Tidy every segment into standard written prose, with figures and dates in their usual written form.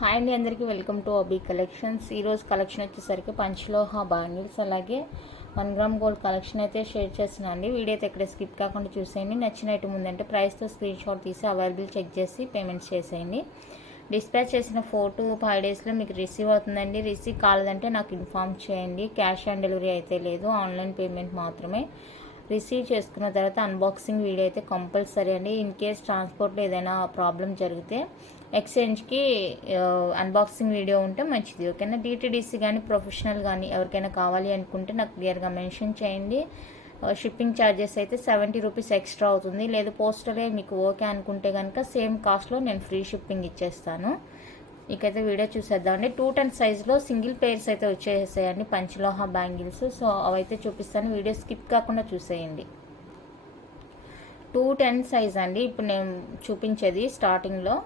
Hi అండి, అందరికీ welcome to అబీ collections. ఈరోజు కలెక్షన్ వచ్చేసరికి పంచలోహ బ్యాంగిల్స్ అలాగే 1 గ్రామ్ గోల్డ్ కలెక్షన్ అయితే షేర్ చేస్తున్నాను అండి. వీడియో అయితే ఎక్కడ స్కిప్ కాకుండా చూసేయండి. నచ్చిన ఐటమ్ ఉందంటే ప్రైస్తో స్క్రీన్ షాట్ తీసి అవైలబుల్ చెక్ చేసి పేమెంట్స్ చేసేయండి. డిస్పాచ్ చేసిన 4 to 5 డేస్లో మీకు రిసీవ్ అవుతుందండి. రిసీవ్ కాలేదంటే నాకు ఇన్ఫామ్ చేయండి. క్యాష్ ఆన్ డెలివరీ అయితే లేదు, ఆన్లైన్ పేమెంట్ మాత్రమే. రిసీవ్ చేసుకున్న తర్వాత అన్బాక్సింగ్ వీడియో అయితే కంపల్సరీ అండి. ఇన్ కేస్ ట్రాన్స్పోర్ట్లో ఏదైనా ప్రాబ్లం జరిగితే ఎక్స్చేంజ్కి అన్బాక్సింగ్ వీడియో ఉంటే మంచిది, ఓకేనా. డిటీడీసీ కానీ ప్రొఫెషనల్ కానీ ఎవరికైనా కావాలి అనుకుంటే నాకు క్లియర్గా మెన్షన్ చేయండి. షిప్పింగ్ ఛార్జెస్ అయితే 70 రూపీస్ ఎక్స్ట్రా అవుతుంది. లేదు పోస్టలే మీకు ఓకే అనుకుంటే కనుక సేమ్ కాస్ట్లో నేను ఫ్రీ షిప్పింగ్ ఇచ్చేస్తాను. ఇకైతే వీడియో చూసేద్దామండి. 210 సైజులో సింగిల్ పేర్స్ అయితే వచ్చేసాయండి పంచలోహ బ్యాంగిల్స్. సో అవైతే చూపిస్తాను, వీడియో స్కిప్ కాకుండా చూసేయండి. 210 సైజ్ అండి ఇప్పుడు నేను చూపించేది. స్టార్టింగ్లో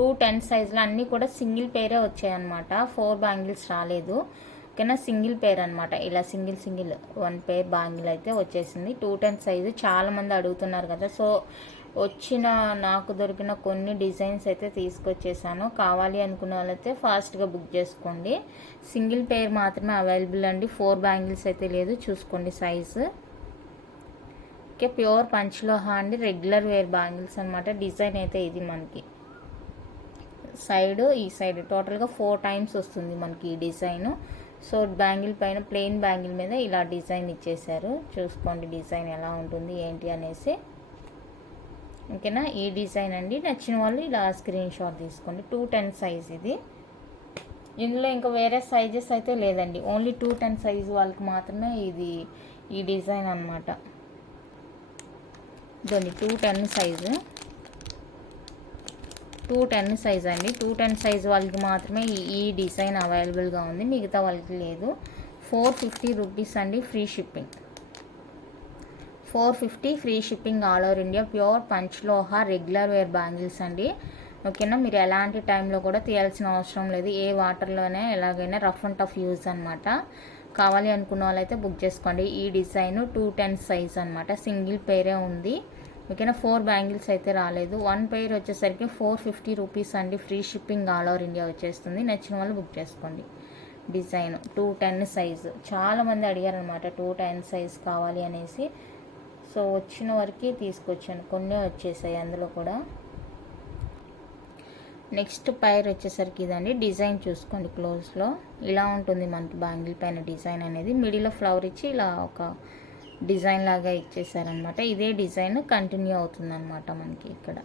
210 సైజులో అన్నీ కూడా సింగిల్ పేరే వచ్చాయన్నమాట. 4 బ్యాంగిల్స్ రాలేదు, ఓకేనా. సింగిల్ పేర్ అనమాట. ఇలా సింగిల్ 1 పేర్ బ్యాంగిల్ అయితే వచ్చేసింది. 210 సైజు చాలామంది అడుగుతున్నారు కదా, సో వచ్చిన నాకు దొరికిన కొన్ని డిజైన్స్ అయితే తీసుకొచ్చేసాను. కావాలి అనుకున్న వాళ్ళైతే ఫాస్ట్గా బుక్ చేసుకోండి. సింగిల్ పేర్ మాత్రమే అవైలబుల్ అండి. 4 బ్యాంగిల్స్ అయితే లేదు, చూసుకోండి సైజు. ఓకే, ప్యూర్ పంచలోహ అండి, రెగ్యులర్ వేర్ బ్యాంగిల్స్ అనమాట. డిజైన్ అయితే ఇది మనకి సైడ్ ఈ సైడ్ టోటల్గా 4 టైమ్స్ వస్తుంది మనకి ఈ డిజైన్. సో బ్యాంగిల్ పైన ప్లెయిన్ బ్యాంగిల్ మీద ఇలా డిజైన్ ఇచ్చేసారు. చూసుకోండి డిజైన్ ఎలా ఉంటుంది ఏంటి అనేసి, ఓకేనా. ఈ డిజైన్ అండి, నచ్చిన వాళ్ళు ఇలా స్క్రీన్ షాట్ తీసుకోండి. 210 సైజ్ ఇది. ఇందులో ఇంకా వేరే సైజెస్ అయితే లేదండి, ఓన్లీ 210 సైజ్ వాళ్ళకి మాత్రమే ఇది ఈ డిజైన్ అనమాట. ఇదండి 210 సైజు, 210 సైజ్ అండి. 210 సైజ్ వాళ్ళకి మాత్రమే ఈ డిజైన్ అవైలబుల్గా ఉంది, మిగతా వాళ్ళకి లేదు. 450 రూపీస్ అండి, free shipping. 450 free shipping all over India. Pure పంచలోహ రెగ్యులర్ వేర్ బ్యాంగిల్స్ అండి, ఓకేనా. మీరు ఎలాంటి టైంలో కూడా తీయాల్సిన అవసరం లేదు, ఏ వాటర్లోనే ఎలాగైనా రఫ్ అండ్ టఫ్ యూజ్ అనమాట. కావాలి అనుకున్న వాళ్ళైతే బుక్ చేసుకోండి. ఈ డిజైన్ 210 సైజ్ అనమాట, సింగిల్ పేరే ఉంది, ఓకేనా. 4 బ్యాంగిల్స్ అయితే రాలేదు. 1 పేర్ వచ్చేసరికి 450 రూపీస్ అండి, free shipping all over India వచ్చేస్తుంది. నచ్చిన వాళ్ళు బుక్ చేసుకోండి. డిజైన్ 210 సైజు చాలామంది అడిగారు అనమాట, 210 సైజ్ కావాలి అనేసి. సో వచ్చిన వరకు తీసుకొచ్చాను, కొన్ని వచ్చేసాయి అందులో కూడా. నెక్స్ట్ పైర్ వచ్చేసరికి ఇదండి. డిజైన్ చూసుకోండి క్లోజ్లో, ఇలా ఉంటుంది మనకి బ్యాంగిల్ పైన డిజైన్ అనేది. మిడిల్లో ఫ్లవర్ ఇచ్చి ఇలా ఒక డిజైన్ లాగా ఇచ్చేసారనమాట. ఇదే డిజైన్ కంటిన్యూ అవుతుందన్నమాట మనకి ఇక్కడ,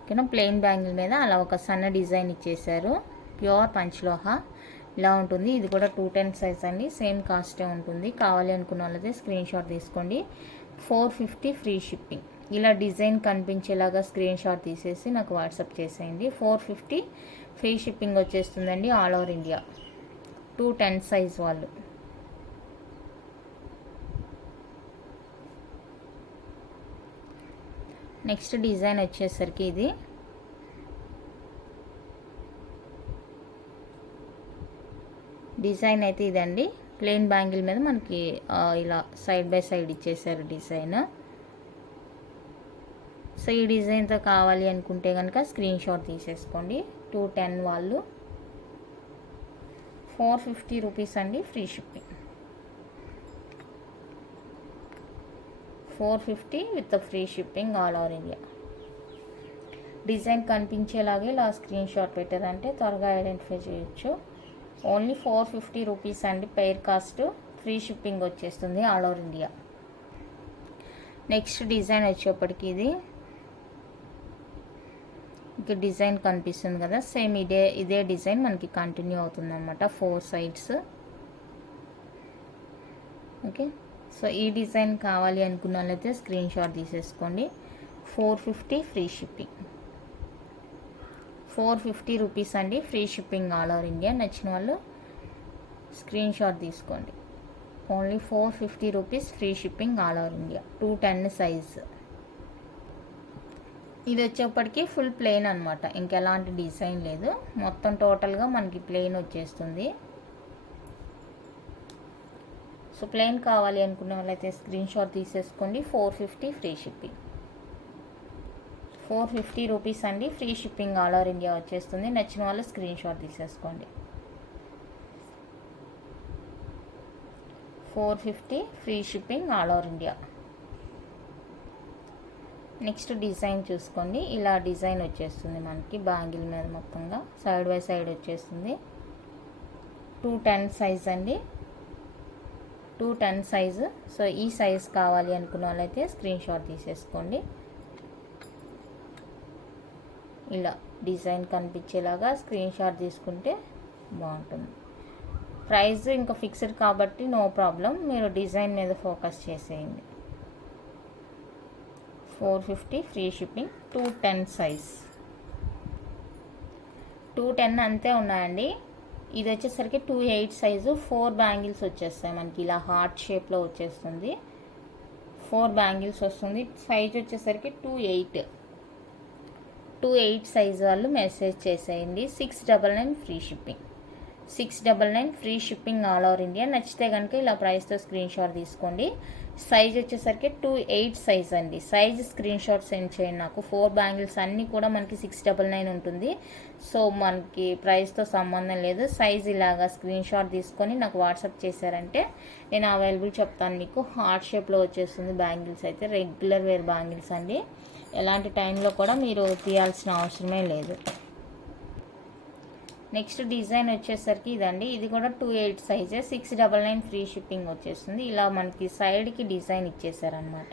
ఓకేనా. ప్లెయిన్ బ్యాంగిల్ మీద అలా ఒక సన్న డిజైన్ ఇచ్చేసారు. ప్యూర్ పంచలోహ ఇలా ఉంటుంది. ఇది కూడా 210 సైజ్ అండి, సేమ్ కాస్టే ఉంటుంది. కావాలి అనుకున్న వాళ్ళైతే స్క్రీన్ షాట్ తీసుకోండి. 450 ఫ్రీ షిప్పింగ్. ఇలా డిజైన్ కనిపించేలాగా స్క్రీన్ షాట్ తీసేసి నాకు వాట్సాప్ చేసేయండి. 450 ఫ్రీ షిప్పింగ్ వచ్చేస్తుందండి ఆల్ ఓవర్ ఇండియా. 210 సైజ్ వాళ్ళు. నెక్స్ట్ డిజైన్ వచ్చేసరికి ఇది డిజైన్ అయితే ఇదండి. ప్లెయిన్ బ్యాంగిల్ మీద మనకి ఇలా సైడ్ బై సైడ్ ఇచ్చేసారు డిజైన్. సో ఈ డిజైన్తో కావాలి అనుకుంటే కనుక స్క్రీన్ షాట్ తీసేసుకోండి. 210 వాళ్ళు. 450 రూపీస్ అండి, free shipping. 450 with free shipping all over India. Design కనిపించేలాగే ఇలా స్క్రీన్ షాట్ పెట్టారంటే త్వరగా ఐడెంటిఫై చేయొచ్చు. ఓన్లీ 450 రూపీస్ అండి, పెయిర్ కాస్ట్. ఫ్రీ షిప్పింగ్ వచ్చేస్తుంది all over India. Next design వచ్చేప్పటికి ఇది ఇక డిజైన్ కనిపిస్తుంది కదా, సేమ్ ఇదే డిజైన్ మనకి కంటిన్యూ అవుతుంది అనమాట, 4 సైడ్స్, ఓకే. సో ఈ డిజైన్ కావాలి అనుకున్న వాళ్ళైతే స్క్రీన్ షాట్ తీసేసుకోండి. 450 ఫ్రీ షిప్పింగ్. 450 రూపీస్ అండి, free shipping all over India. నచ్చిన వాళ్ళు స్క్రీన్ షాట్ తీసుకోండి. Only 450 rupees free shipping all over India. 210 size. ఇది వచ్చేప్పటికి ఫుల్ ప్లెయిన్ అనమాట, ఇంకెలాంటి డిజైన్ లేదు, మొత్తం టోటల్గా మనకి ప్లెయిన్ వచ్చేస్తుంది. సో ప్లెయిన్ కావాలి అనుకునే వాళ్ళైతే స్క్రీన్ షాట్ తీసేసుకోండి. 450 ఫ్రీ షిప్పింగ్. 450 రూపీస్ అండి. Free shipping all over India వచ్చేస్తుంది. నచ్చిన వాళ్ళు స్క్రీన్ షాట్ తీసేసుకోండి. 450 free shipping all over India. Next design చూసుకోండి. ఇలా డిజైన్ వచ్చేస్తుంది మనకి బ్యాంగిల్ మీద మొత్తంగా సైడ్ బై సైడ్ వచ్చేస్తుంది. 210 సైజ్ అండి. 210 సైజు. సో ఈ సైజ్ కావాలి అనుకున్న వాళ్ళైతే స్క్రీన్ షాట్ తీసేసుకోండి. ఇలా డిజైన్ కనిపించేలాగా స్క్రీన్ షాట్ తీసుకుంటే బాగుంటుంది. ప్రైస్ ఇంకా ఫిక్స్డ్ కాబట్టి నో ప్రాబ్లం, మీరు డిజైన్ మీద ఫోకస్ చేసేయండి. 450 ఫ్రీ షిప్పింగ్. 210 సైజ్. 210 అంతే ఉన్నాయండి. ఇది వచ్చేసరికి 28 సైజు. 4 బ్యాంగిల్స్ వచ్చేస్తాయి మనకి. ఇలా హార్ట్ షేప్లో వచ్చేస్తుంది. 4 బ్యాంగిల్స్ వస్తుంది. సైజ్ వచ్చేసరికి 28 సైజ్ వాళ్ళు మెసేజ్ చేసేయండి. 699 free shipping. 699 free shipping all over India. నచ్చితే కనుక ఇలా ప్రైస్తో స్క్రీన్ షాట్ తీసుకోండి. సైజ్ వచ్చేసరికి 28 సైజ్ అండి. సైజ్ స్క్రీన్ షాట్ సెండ్ చేయండి నాకు. 4 బ్యాంగిల్స్ అన్నీ కూడా మనకి 699 ఉంటుంది. సో మనకి ప్రైస్తో సంబంధం లేదు. సైజ్ ఇలాగా స్క్రీన్ షాట్ తీసుకొని నాకు వాట్సాప్ చేశారంటే నేను అవైలబుల్ చెప్తాను మీకు. హార్ట్ షేప్లో వచ్చేస్తుంది బ్యాంగిల్స్ అయితే. రెగ్యులర్ వేర్ బ్యాంగిల్స్ అండి. ఎలాంటి టైంలో కూడా మీరు తీయాల్సిన అవసరమే లేదు. నెక్స్ట్ డిజైన్ వచ్చేసరికి ఇదండి. ఇది కూడా 28 సైజే. 699 ఫ్రీ షిప్పింగ్ వచ్చేస్తుంది. ఇలా మనకి సైడ్కి డిజైన్ ఇచ్చేసారనమాట.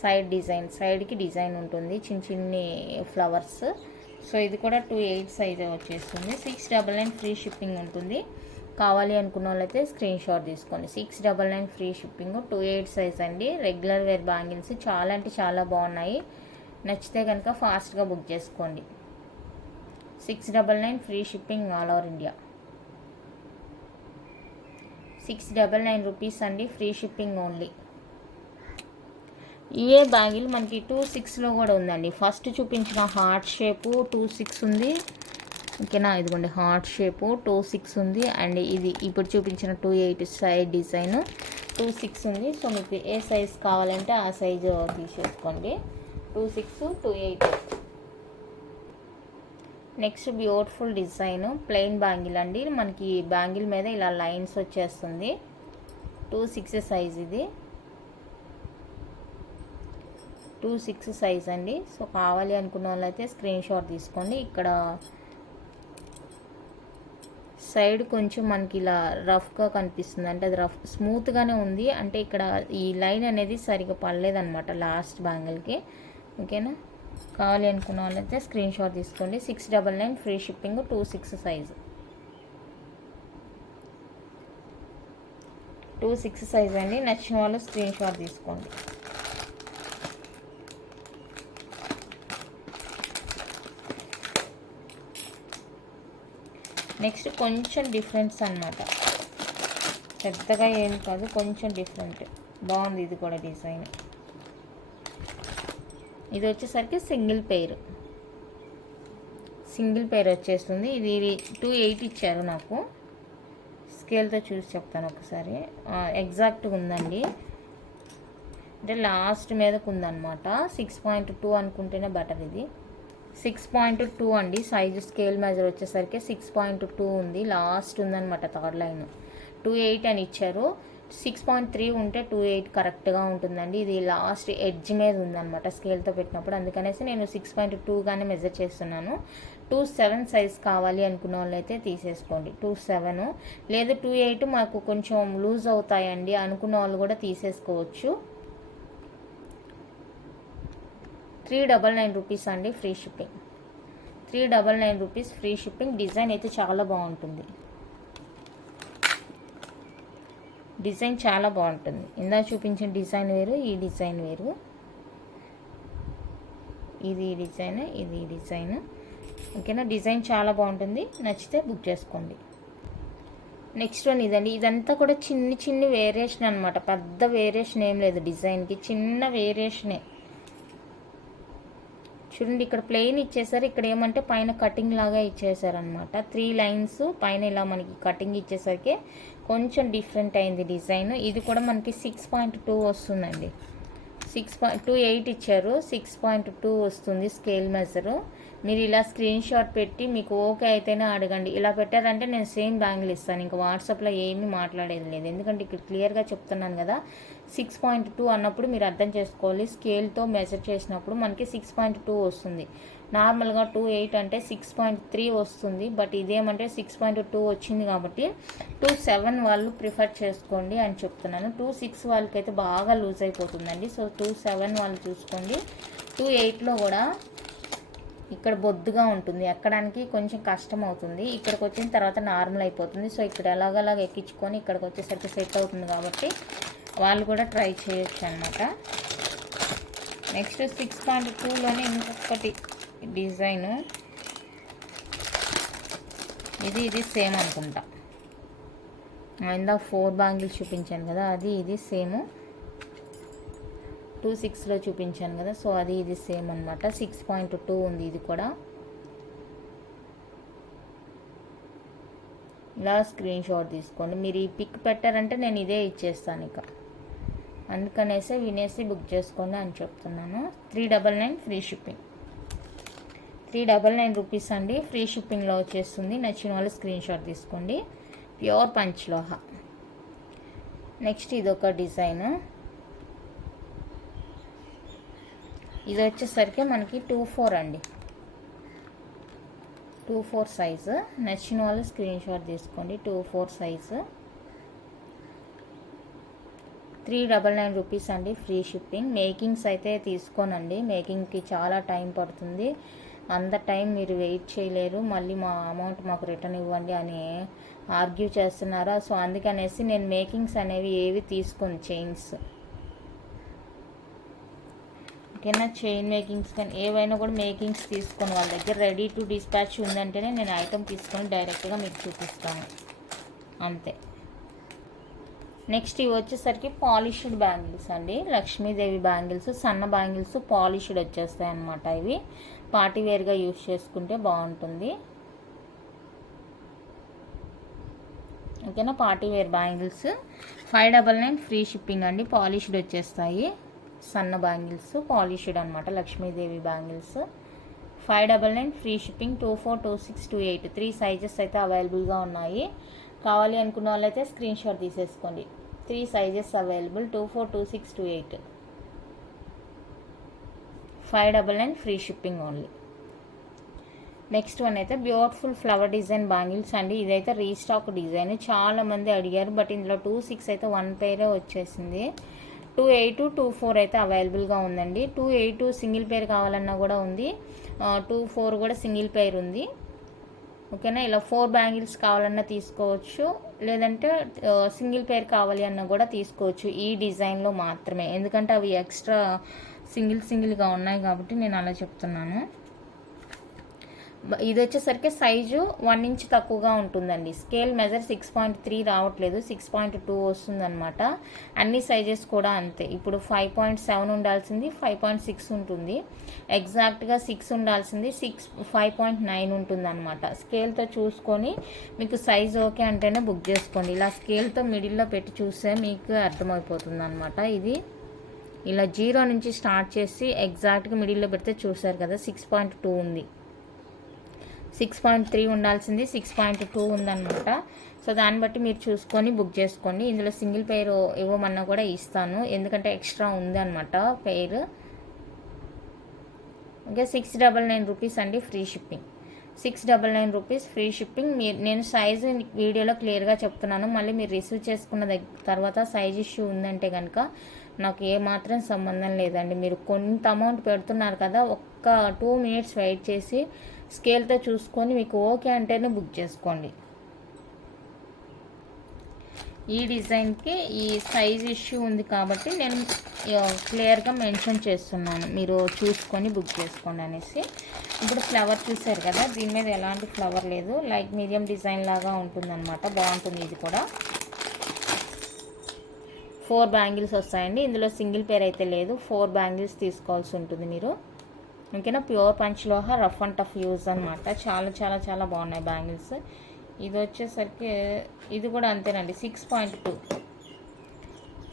సైడ్కి డిజైన్ ఉంటుంది, చిన్న చిన్ని ఫ్లవర్స్. సో ఇది కూడా 28 సైజే వచ్చేస్తుంది. 699 ఫ్రీ షిప్పింగ్ ఉంటుంది. కావాలి అనుకున్న వాళ్ళైతే స్క్రీన్ షాట్ తీసుకోండి. 699 ఫ్రీ షిప్పింగ్. 28 సైజ్ అండి. రెగ్యులర్ వేర్ బ్యాంగిల్స్ చాలా అంటే చాలా బాగున్నాయి. నచ్చితే కనుక ఫాస్ట్గా బుక్ చేసుకోండి. 699 free shipping all over India. 699 rupees అండి. Free shipping only. ఇవే బ్యాంగిల్ మనకి 26లో కూడా ఉందండి. ఫస్ట్ చూపించిన హార్ట్ షేపు 26 ఉంది. ఓకేనా, ఇదిగోండి హార్ట్ షేపు 26 ఉంది. అండ్ ఇది ఇప్పుడు చూపించిన 28 సైడ్ డిజైన్ 26 ఉంది. సో మీకు ఏ సైజ్ కావాలంటే ఆ సైజు తీసేసుకోండి. 26, 28. Next beautiful design plain bangle అండి. మనకి బ్యాంగిల్ మీద ఇలా లైన్స్ వచ్చేస్తుంది. 26 సైజ్ ఇది. 26 సైజ్ అండి. సో కావాలి అనుకున్న వాళ్ళైతే స్క్రీన్ షాట్ తీసుకోండి. ఇక్కడ సైడ్ కొంచెం మనకి ఇలా రఫ్గా కనిపిస్తుంది. అంటే అది స్మూత్గానే ఉంది. అంటే ఇక్కడ ఈ లైన్ అనేది సరిగా పడలేదన్నమాట లాస్ట్ బ్యాంగిల్కి. ఓకేనా, కావాలి అనుకున్న వాళ్ళైతే స్క్రీన్ షాట్ తీసుకోండి. 699 ఫ్రీ షిప్పింగ్. 26 సైజు. 26 సైజ్ అండి. నచ్చిన వాళ్ళు స్క్రీన్ షాట్ తీసుకోండి. నెక్స్ట్ కొంచెం డిఫరెన్స్ అన్నమాట. పెద్దగా ఏం కాదు, కొంచెం డిఫరెంట్. బాగుంది ఇది కూడా డిజైన్. ఇది వచ్చేసరికి సింగిల్ పెయిర్ వచ్చేస్తుంది. ఇది 280 ఇచ్చారు నాకు. స్కేల్తో చూసి చెప్తాను ఒకసారి. ఎగ్జాక్ట్గా ఉందండి. అంటే లాస్ట్ మీదకు ఉందన్నమాట. 6.2 అనుకుంటేనే బెటర్. ఇది 6.2 అండి. సైజు స్కేల్ మెజర్ వచ్చేసరికి 6.2 ఉంది. లాస్ట్ ఉందన్నమాట. థర్డ్ లైన్ 28 అని ఇచ్చారు. 6.3 ఉంటే 28 కరెక్ట్గా ఉంటుందండి. ఇది లాస్ట్ ఎడ్జ్ మీద ఉందన్నమాట స్కేల్తో పెట్టినప్పుడు. అందుకనేసి నేను 6.2గానే మెజర్ చేస్తున్నాను. 27 సైజ్ కావాలి అనుకున్న వాళ్ళైతే తీసేసుకోండి. 27 లేదు 28 మాకు కొంచెం లూజ్ అవుతాయండి అనుకున్న వాళ్ళు కూడా తీసేసుకోవచ్చు. 399 రూపీస్ అండి. Free shipping. 399 rupees free shipping. Design అయితే చాలా బాగుంటుంది. డిజైన్ చాలా బాగుంటుంది. ఇందా చూపించిన డిజైన్ వేరు, ఈ డిజైన్ వేరు. ఇది డిజైన్, ఇది డిజైన్. ఓకేనా, డిజైన్ చాలా బాగుంటుంది. నచ్చితే బుక్ చేసుకోండి. నెక్స్ట్ వన్ ఇదండి. ఇదంతా కూడా చిన్ని వేరియేషన్ అనమాట. పెద్ద వేరియేషన్ ఏం లేదు డిజైన్కి, చిన్న వేరియేషనే. చూడండి, ఇక్కడ ప్లెయిన్ ఇచ్చేసారు. ఇక్కడ ఏమంటే పైన కటింగ్ లాగా ఇచ్చేసారనమాట. 3 లైన్స్ పైన ఇలా మనకి కటింగ్ ఇచ్చేసరికి కొంచెం డిఫరెంట్ అయింది డిజైన్. ఇది కూడా మనకి 6.2 వస్తుందండి. 6.28 ఇచ్చారు, 6.2 వస్తుంది స్కేల్ మెజరు. మీరు ఇలా స్క్రీన్ షాట్ పెట్టి మీకు ఓకే అయితేనే అడగండి. ఇలా పెట్టారంటే నేను సేమ్ బ్యాంగిల్ ఇస్తాను, ఇంకా వాట్సాప్లో ఏమీ మాట్లాడేది లేదు. ఎందుకంటే ఇక్కడ క్లియర్గా చెప్తున్నాను కదా, 6.2 అన్నప్పుడు మీరు అర్థం చేసుకోవాలి. స్కేల్తో మెజర్ చేసినప్పుడు మనకి 6.2 వస్తుంది. నార్మల్గా 2.8 అంటే 6.3 వస్తుంది. బట్ ఇదేమంటే 6.2 వచ్చింది కాబట్టి 2.7 వాళ్ళు ప్రిఫర్ చేసుకోండి అని చెప్తున్నాను. 2.6 వాళ్ళకైతే బాగా లూజ్ అయిపోతుందండి. సో 2.7 వాళ్ళు చూసుకోండి. 2.8లో కూడా ఇక్కడ బొద్దుగా ఉంటుంది, ఎక్కడానికి కొంచెం కష్టం అవుతుంది. ఇక్కడికి వచ్చిన తర్వాత నార్మల్ అయిపోతుంది. సో ఇక్కడ ఎలాగలాగ ఎక్కించుకొని ఇక్కడికి వచ్చేసరికి సెట్ అవుతుంది కాబట్టి వాళ్ళు కూడా ట్రై చేయొచ్చు అనమాట. నెక్స్ట్ 6.2లోనే ఇంకొకటి డిజైను, ఇది సేమ్ అనుకుంటా. ఇందాక 4 బ్యాంగిల్స్ చూపించాను కదా, ఇది సేమ్. 2.6లో చూపించాను కదా, సో ఇది సేమ్ అనమాట. 6.2 ఉంది ఇది కూడా. ఇలా స్క్రీన్ షాట్ తీసుకోండి. మీరు ఈ పిక్ పెట్టారంటే నేను ఇదే ఇచ్చేస్తాను ఇక, అందుకనేసి వినేసి బుక్ చేసుకోండి అని చెప్తున్నాను. 399 ఫ్రీ షిప్పింగ్, 399 రూపీస్ అండి, ఫ్రీ షిప్పింగ్లో వచ్చేస్తుంది. నచ్చిన వాళ్ళు స్క్రీన్ షాట్ తీసుకోండి. ప్యూర్ పంచ్లోహ. నెక్స్ట్ ఇదొక డిజైన్, ఇది వచ్చేసరికి మనకి 2.4 అండి, 2.4 సైజు. నచ్చిన వాళ్ళు స్క్రీన్ షాట్ తీసుకోండి. 2.4 సైజు, 399 రూపీస్ అండి, ఫ్రీ షిప్పింగ్. మేకింగ్స్ అయితే తీసుకోనండి, మేకింగ్కి చాలా టైం పడుతుంది. అంత టైం మీరు వెయిట్ చేయలేరు. మళ్ళీ మా అమౌంట్ మాకు రిటర్న్ ఇవ్వండి అని ఆర్గ్యూ చేస్తున్నారా, సో అందుకనేసి నేను మేకింగ్స్ అనేవి ఏవి తీసుకోను, చైన్స్ ఓకేనా. చైన్ మేకింగ్స్ కానీ ఏవైనా కూడా మేకింగ్స్ తీసుకొని వాళ్ళ దగ్గర రెడీ టు డిస్పాచ్ ఉందంటేనే నేను ఐటమ్ తీసుకొని డైరెక్ట్గా మీకు చూపిస్తాను, అంతే. నెక్స్ట్ ఇవి వచ్చేసరికి పాలిష్డ్ బ్యాంగిల్స్ అండి, లక్ష్మీదేవి బ్యాంగిల్స్, సన్న బ్యాంగిల్స్ పాలిష్డ్ వచ్చేస్తాయి అన్నమాట. ఇవి పార్టీ వేర్గా యూజ్ చేసుకుంటే బాగుంటుంది, ఓకేనా. Party wear bangles 599 free shipping అండి, పాలిష్డ్ వచ్చేస్తాయి. సన్న బ్యాంగిల్స్ పాలిష్డ్ అనమాట, Lakshmidevi bangles. 599 free shipping. 24, 26, 28 3 sizes అయితే అవైలబుల్గా ఉన్నాయి. కావాలి అనుకున్న వాళ్ళైతే స్క్రీన్ షాట్ తీసేసుకోండి. 3 sizes available, 24, 26, 28. 599 free shipping only. Next one అయితే బ్యూటిఫుల్ ఫ్లవర్ డిజైన్ బ్యాంగిల్స్ అండి. ఇదైతే రీస్టాక్ డిజైన్, చాలామంది అడిగారు. బట్ ఇందులో 2.6 అయితే 1 పేరే వచ్చేసింది. 2.8, 2.4 అయితే అవైలబుల్గా ఉందండి. 2.8 సింగిల్ పేర్ కావాలన్నా కూడా ఉంది, 2.4 కూడా సింగిల్ పేర్ ఉంది, ఓకేనా. ఇలా 4 బ్యాంగిల్స్ కావాలన్నా తీసుకోవచ్చు, లేదంటే సింగిల్ పేర్ కావాలి అన్నా కూడా తీసుకోవచ్చు ఈ డిజైన్లో మాత్రమే. ఎందుకంటే అవి ఎక్స్ట్రా సింగిల్గా ఉన్నాయి కాబట్టి నేను అలా చెప్తున్నాను. ఇది వచ్చేసరికి సైజు 1 ఇంచ్ తక్కువగా ఉంటుందండి. స్కేల్ మెజర్ 6.3 రావట్లేదు, 6.2 వస్తుందన్నమాట. అన్ని సైజెస్ కూడా అంతే. ఇప్పుడు 5.7 ఉండాల్సింది 5.6 ఉంటుంది, ఎగ్జాక్ట్గా 6 ఉండాల్సింది 5.9 ఉంటుంది అనమాట. స్కేల్తో చూసుకొని మీకు సైజ్ ఓకే అంటేనే బుక్ చేసుకోండి. ఇలా స్కేల్తో మిడిల్లో పెట్టి చూస్తే మీకు అర్థమైపోతుంది అనమాట. ఇది ఇలా 0 నుంచి స్టార్ట్ చేసి ఎగ్జాక్ట్గా మిడిల్లో పెడితే చూసారు కదా, 6.2 ఉంది. 6.3 ఉండాల్సింది 6.2 ఉందన్నమాట. సో దాన్ని బట్టి మీరు చూసుకొని బుక్ చేసుకోండి. ఇందులో సింగిల్ పెయిర్ ఇవ్వమన్నా కూడా ఇస్తాను, ఎందుకంటే ఎక్స్ట్రా ఉంది అనమాట పెయిర్. ఓకే, 699 రూపీస్ అండి, free shipping. 699 rupees free shipping. నేను సైజు వీడియోలో క్లియర్గా చెప్తున్నాను, మళ్ళీ మీరు రిసీవ్ చేసుకున్న తర్వాత సైజ్ ఇష్యూ ఉందంటే కనుక నాకు ఏమాత్రం సంబంధం లేదండి. మీరు కొంత అమౌంట్ పెడుతున్నారు కదా, ఒక్క 2 మినిట్స్ వెయిట్ చేసి స్కేల్తో చూసుకొని మీకు ఓకే అంటేనే బుక్ చేసుకోండి. ఈ డిజైన్కి ఈ సైజ్ ఇష్యూ ఉంది కాబట్టి నేను క్లియర్గా మెన్షన్ చేస్తున్నాను, మీరు చూసుకొని బుక్ చేసుకోండి అనేసి. ఇప్పుడు ఫ్లవర్ చూసారు కదా, దీని మీద ఎలాంటి ఫ్లవర్ లేదు, లైక్ మీడియం డిజైన్ లాగా ఉంటుందన్నమాట. బాగుంటుంది ఇది కూడా. 4 బ్యాంగిల్స్ వస్తాయండి, ఇందులో సింగిల్ పేర్ అయితే లేదు, 4 బ్యాంగిల్స్ తీసుకోవాల్సి ఉంటుంది మీరు, ఓకేనా. Pure panchaloha, rough and tough use అనమాట. చాలా చాలా చాలా బాగున్నాయి బ్యాంగిల్స్. ఇది వచ్చేసరికి ఇది కూడా అంతేనండి, 6.2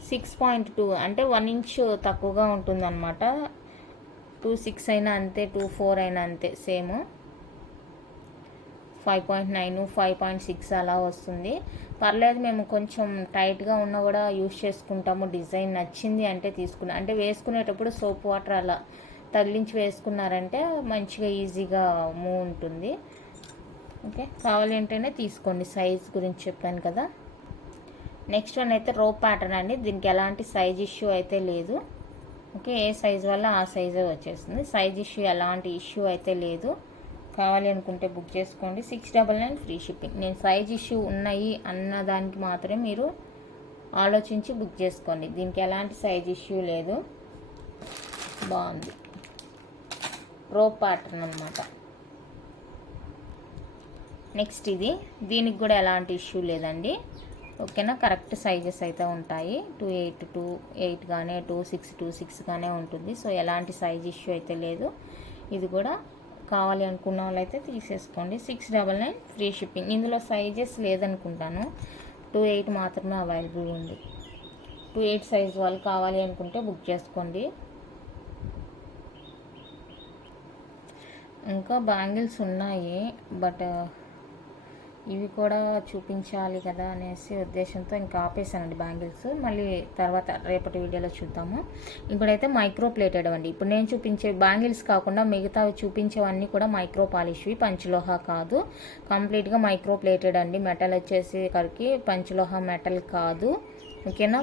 6.2 అంటే 1 ఇంచ్ తక్కువగా ఉంటుందన్నమాట. 2.6 అయినా అంతే, 2.4 అయినా అంతే, సేమ్ 5.9 5.6 అలా వస్తుంది. పర్లేదు, మేము కొంచెం టైట్గా ఉన్నా కూడా యూస్ చేసుకుంటాము. డిజైన్ నచ్చింది అంటే తీసుకున్నాం అంటే వేసుకునేటప్పుడు సోప్ వాటర్ అలా తగిలించి వేసుకున్నారంటే మంచిగా ఈజీగా మూవ్ ఉంటుంది. ఓకే, కావాలి అంటేనే తీసుకోండి. సైజ్ గురించి చెప్పాను కదా. నెక్స్ట్ వన్ అయితే రోప్ ప్యాటర్న్ అండి. దీనికి ఎలాంటి సైజ్ ఇష్యూ అయితే లేదు. ఓకే, ఏ సైజ్ వల్ల ఆ సైజే వచ్చేస్తుంది. సైజ్ ఇష్యూ ఎలాంటి ఇష్యూ అయితే లేదు. కావాలి అనుకుంటే బుక్ చేసుకోండి. 699 ఫ్రీ షిప్పింగ్. నేను సైజ్ ఇష్యూ ఉన్నాయి అన్న దానికి మాత్రమే మీరు ఆలోచించి బుక్ చేసుకోండి. దీనికి ఎలాంటి సైజ్ ఇష్యూ లేదు. బాగుంది, రోప్ ప్యాటర్న్ అనమాట. నెక్స్ట్ ఇది, దీనికి కూడా ఎలాంటి ఇష్యూ లేదండి. ఓకేనా, కరెక్ట్ సైజెస్ అయితే ఉంటాయి. 2.8 2.8 కానీ 2.6 2.6 కానీ ఉంటుంది. సో ఎలాంటి సైజ్ ఇష్యూ అయితే లేదు. ఇది కూడా కావాలి అనుకున్న వాళ్ళైతే తీసేసుకోండి. 699 ఫ్రీ షిప్పింగ్. ఇందులో సైజెస్ లేదనుకుంటాను, 2.8 మాత్రమే అవైలబుల్ ఉంది. 2.8 సైజ్ వాళ్ళు కావాలి అనుకుంటే బుక్ చేసుకోండి. ఇంకా బ్యాంగిల్స్ ఉన్నాయి, బట్ ఇవి కూడా చూపించాలి కదా అనేసి ఉద్దేశంతో ఇంకా ఆపేసానండి బ్యాంగిల్స్. మళ్ళీ తర్వాత రేపటి వీడియోలో చూద్దాము. ఇప్పుడైతే మైక్రో ప్లేటెడ్ అండి. ఇప్పుడు నేను చూపించే బ్యాంగిల్స్ కాకుండా మిగతావి చూపించేవన్నీ కూడా మైక్రో పాలిష్వి, పంచలోహ కాదు. కంప్లీట్గా మైక్రో ప్లేటెడ్ అండి. మెటల్ వచ్చేసి కరికి పంచలోహ మెటల్ కాదు. ఓకేనా,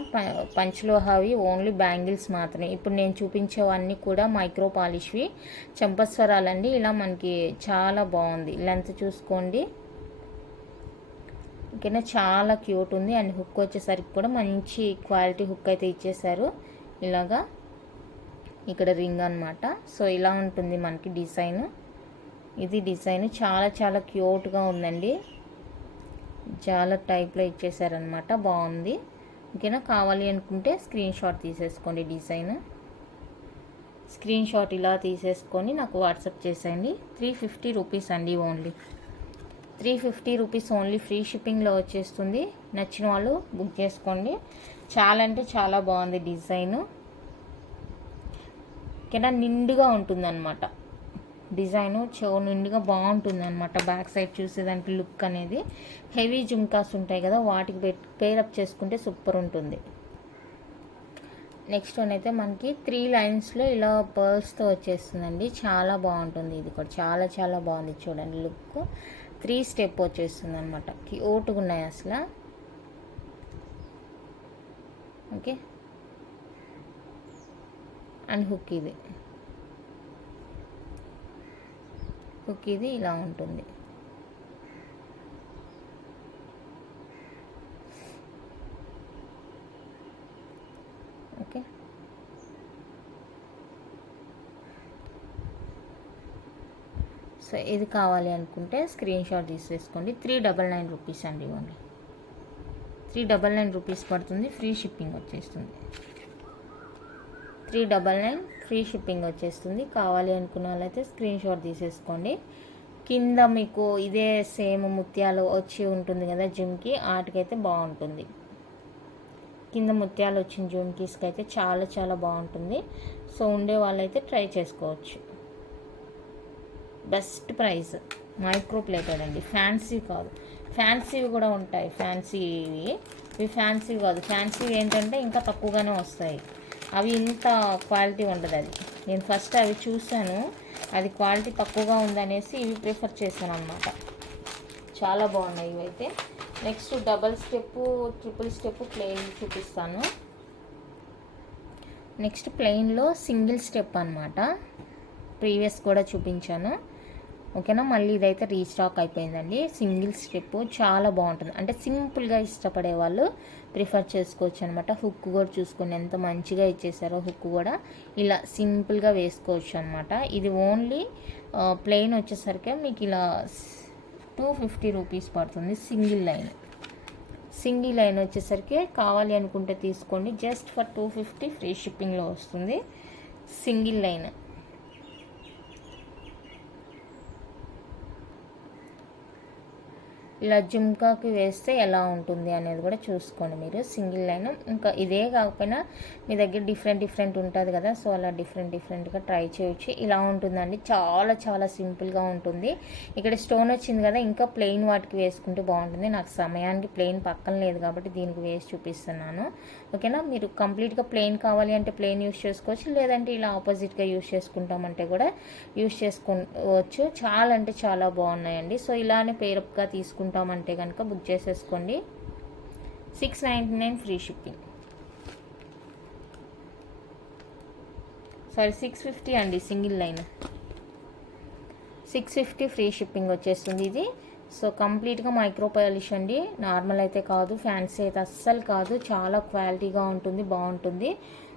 పంచలోహవి ఓన్లీ బ్యాంగిల్స్ మాత్రమే. ఇప్పుడు నేను చూపించేవన్నీ కూడా మైక్రో పాలిష్వి, చంపస్వరాలండి. ఇలా మనకి చాలా బాగుంది. లెంత్ చూసుకోండి. ఓకేనా, చాలా క్యూట్ ఉంది. అండ్ హుక్ వచ్చేసరికి కూడా మంచి క్వాలిటీ హుక్ అయితే ఇచ్చేసారు. ఇలాగా ఇక్కడ రింగ్ అనమాట. సో ఇలా ఉంటుంది మనకి డిజైన్. ఇది డిజైన్ చాలా చాలా క్యూట్గా ఉందండి. చాలా టైప్లో ఇచ్చేసారనమాట, బాగుంది. ఓకేనా, కావాలి అనుకుంటే స్క్రీన్ షాట్ తీసేసుకోండి. డిజైన్ స్క్రీన్ షాట్ ఇలా తీసేసుకొని నాకు వాట్సాప్ చేసేయండి. 350 రూపీస్ అండి, ఓన్లీ 350 రూపీస్ ఓన్లీ. ఫ్రీ షిప్పింగ్లో వచ్చేస్తుంది. నచ్చిన వాళ్ళు బుక్ చేసుకోండి. చాలా అంటే చాలా బాగుంది డిజైను. ఓకేనా, నిండుగా ఉంటుందన్నమాట డిజైను. చెవు నిండుగా బాగుంటుంది అనమాట. బ్యాక్ సైడ్ చూసేదానికి లుక్ అనేది. హెవీ జుమ్కాస్ ఉంటాయి కదా, వాటికి పేరప్ చేసుకుంటే సూపర్ ఉంటుంది. నెక్స్ట్ వన్ అయితే మనకి 3 లైన్స్లో ఇలా పర్ల్స్తో వచ్చేస్తుందండి. చాలా బాగుంటుంది. ఇది కూడా చాలా చాలా బాగుంది. చూడండి లుక్. 3 స్టెప్ వచ్చేస్తుంది అనమాట. క్యూట్గా ఉన్నాయి అసలు. ఓకే, అండ్ హుక్ ఇది ఇలా ఉంటుంది. ఓకే, సో ఇది కావాలి అనుకుంటే స్క్రీన్ షాట్ తీసేసుకోండి. 399 రూపీస్ అండి, ఓన్లీ 399 రూపీస్ పడుతుంది. ఫ్రీ షిప్పింగ్ వచ్చేస్తుంది. 399 ఫ్రీ షిప్పింగ్ వచ్చేస్తుంది. కావాలి అనుకున్న వాళ్ళైతే స్క్రీన్ షాట్ తీసేసుకోండి. కింద మీకు ఇదే సేమ్ ముత్యాలు వచ్చి ఉంటుంది కదా జుమ్కి, వాటికైతే బాగుంటుంది. కింద ముత్యాలు వచ్చిన జుమ్కీస్కి అయితే చాలా చాలా బాగుంటుంది. సో ఉండే వాళ్ళైతే ట్రై చేసుకోవచ్చు. Best price. మైక్రో ప్లేటెడ్ అండి, ఫ్యాన్సీ కాదు. ఫ్యాన్సీవి కూడా ఉంటాయి, ఫ్యాన్సీవి. ఇవి ఫ్యాన్సీ కాదు. ఫ్యాన్సీవి ఏంటంటే ఇంకా తక్కువగానే వస్తాయి. అవి ఇంత క్వాలిటీ ఉండదు. అది నేను ఫస్ట్ అవి చూశాను, అది క్వాలిటీ తక్కువగా ఉందనేసి ఇవి ప్రిఫర్ చేశాను అనమాట. చాలా బాగున్నాయి ఇవైతే. Next double step, triple step plain చూపిస్తాను. నెక్స్ట్ ప్లెయిన్లో సింగిల్ స్టెప్ అనమాట. ప్రీవియస్ కూడా చూపించాను. ఓకేనా, మళ్ళీ ఇదైతే రీస్టాక్ అయిపోయిందండి. సింగిల్ స్టెప్ చాలా బాగుంటుంది. అంటే సింపుల్గా ఇష్టపడే వాళ్ళు ప్రిఫర్ చేసుకోవచ్చు అనమాట. హుక్ కూడా చూసుకొని ఎంత మంచిగా ఇచ్చేసారో. హుక్ కూడా ఇలా సింపుల్గా వేసుకోవచ్చు అనమాట. ఇది ఓన్లీ ప్లెయిన్ వచ్చేసరికి మీకు ఇలా 250 రూపీస్ పడుతుంది. సింగిల్ లైన్ వచ్చేసరికి కావాలి అనుకుంటే తీసుకోండి. జస్ట్ ఫర్ 250 ఫ్రీ షిప్పింగ్లో వస్తుంది. Single line. ఇలా జుమ్కాకి వేస్తే ఎలా ఉంటుంది అనేది కూడా చూసుకోండి మీరు. సింగిల్ లైన్ ఇంకా ఇదే కాకపోయినా మీ దగ్గర డిఫరెంట్ ఉంటుంది కదా, సో అలా డిఫరెంట్గా ట్రై చేయొచ్చు. ఇలా ఉంటుందండి, చాలా చాలా సింపుల్గా ఉంటుంది. ఇక్కడ స్టోన్ వచ్చింది కదా, ఇంకా ప్లెయిన్ వాటికి వేసుకుంటే బాగుంటుంది. నాకు సమయానికి ప్లెయిన్ పక్కన లేదు కాబట్టి దీనికి వేసి చూపిస్తున్నాను. ఓకేనా, మీరు కంప్లీట్గా ప్లెయిన్ కావాలి అంటే ప్లెయిన్ యూస్ చేసుకోవచ్చు, లేదంటే ఇలా ఆపోజిట్గా యూస్ చేసుకుంటామంటే కూడా యూస్ చేసుకోవచ్చు. చాలా అంటే చాలా బాగున్నాయండి. సో ఇలానే పేరప్గా తీసుకుంటామంటే కనుక బుక్ చేసేసుకోండి. 699 ఫ్రీ షిప్పింగ్, సారీ 650 అండి సింగిల్ లైన్. 650 ఫ్రీ షిప్పింగ్ వచ్చేస్తుంది ఇది. సో కంప్లీట్గా మైక్రో పాలిష్ అండి, నార్మల్ అయితే కాదు, ఫ్యాన్సీ అయితే అస్సలు కాదు, చాలా క్వాలిటీగా ఉంటుంది, బాగుంటుంది.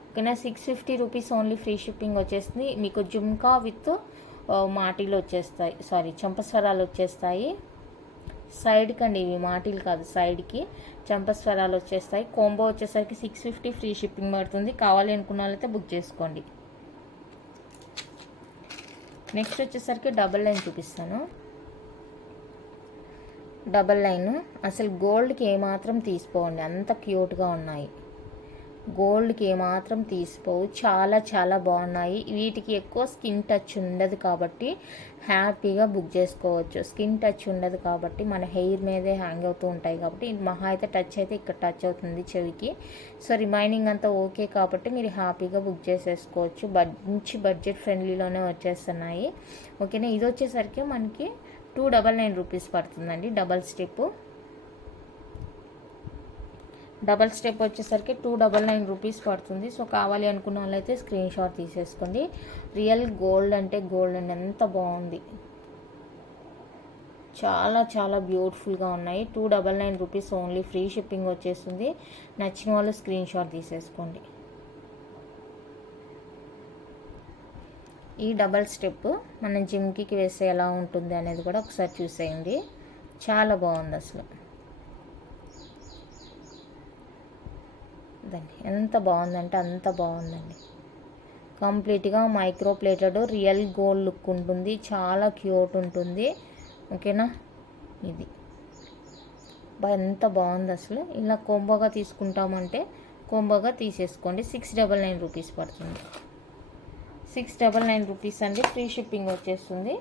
ఓకేనా, 650 రూపీస్ ఓన్లీ ఫ్రీ షిప్పింగ్ వచ్చేస్తుంది. మీకు జుమ్కా విత్ మాటీలు వచ్చేస్తాయి, సారీ చంపస్వరాలు వచ్చేస్తాయి. సైడ్కి అండి ఇవి, మాటీలు కాదు, సైడ్కి చంపస్వరాలు వచ్చేస్తాయి. కోంబో వచ్చేసరికి 650 ఫ్రీ షిప్పింగ్ పడుతుంది. కావాలి అనుకున్న వాళ్ళైతే బుక్ చేసుకోండి. నెక్స్ట్ వచ్చేసరికి డబల్ లైన్ చూపిస్తాను. డబల్ లైన్ అసలు గోల్డ్కి ఏమాత్రం తీసిపోవండి, అంత క్యూట్గా ఉన్నాయి. గోల్డ్కి ఏమాత్రం తీసిపోవు, చాలా చాలా బాగున్నాయి. వీటికి ఎక్కువ స్కిన్ టచ్ ఉండదు కాబట్టి హ్యాపీగా బుక్ చేసుకోవచ్చు. స్కిన్ టచ్ ఉండదు కాబట్టి మన హెయిర్ మీదే హ్యాంగ్ అవుతూ ఉంటాయి కాబట్టి, మహా అయితే టచ్ అయితే ఇక్కడ టచ్ అవుతుంది చెవికి. సో రిమైనింగ్ అంతా ఓకే కాబట్టి మీరు హ్యాపీగా బుక్ చేసేసుకోవచ్చు. మంచి బడ్జెట్ ఫ్రెండ్లీలోనే వచ్చేస్తున్నాయి. ఓకేనా, ఇది వచ్చేసరికి మనకి 299 రూపీస్ పడుతుందండి. డబల్ స్టెప్ వచ్చేసరికి 299 రూపీస్ పడుతుంది. సో కావాలి అనుకున్న వాళ్ళైతే స్క్రీన్ షాట్ తీసేసుకోండి. రియల్ గోల్డ్ అంటే గోల్డ్ అండి, ఎంత బాగుంది, చాలా చాలా బ్యూటిఫుల్గా ఉన్నాయి. 299 రూపీస్ ఓన్లీ ఫ్రీ షిప్పింగ్ వచ్చేస్తుంది. నచ్చిన వాళ్ళు స్క్రీన్ షాట్ తీసేసుకోండి. ఈ డబల్ స్టెప్ మనం జిమ్కి వేస్తే ఎలా ఉంటుంది అనేది కూడా ఒకసారి చూసేయండి. చాలా బాగుంది అసలు, ఎంత బాగుందంటే అంత బాగుందండి. కంప్లీట్గా micro plated real gold look ఉంటుంది, చాలా క్యూట్ ఉంటుంది. ఓకేనా, ఇది ఎంత బాగుంది అసలు. ఇలా కోంబోగా తీసుకుంటామంటే కోంబోగా తీసేసుకోండి. 699 రూపీస్ పడుతుంది. 699 రూపీస్ అండి, ఫ్రీ షిప్పింగ్ వచ్చేస్తుంది.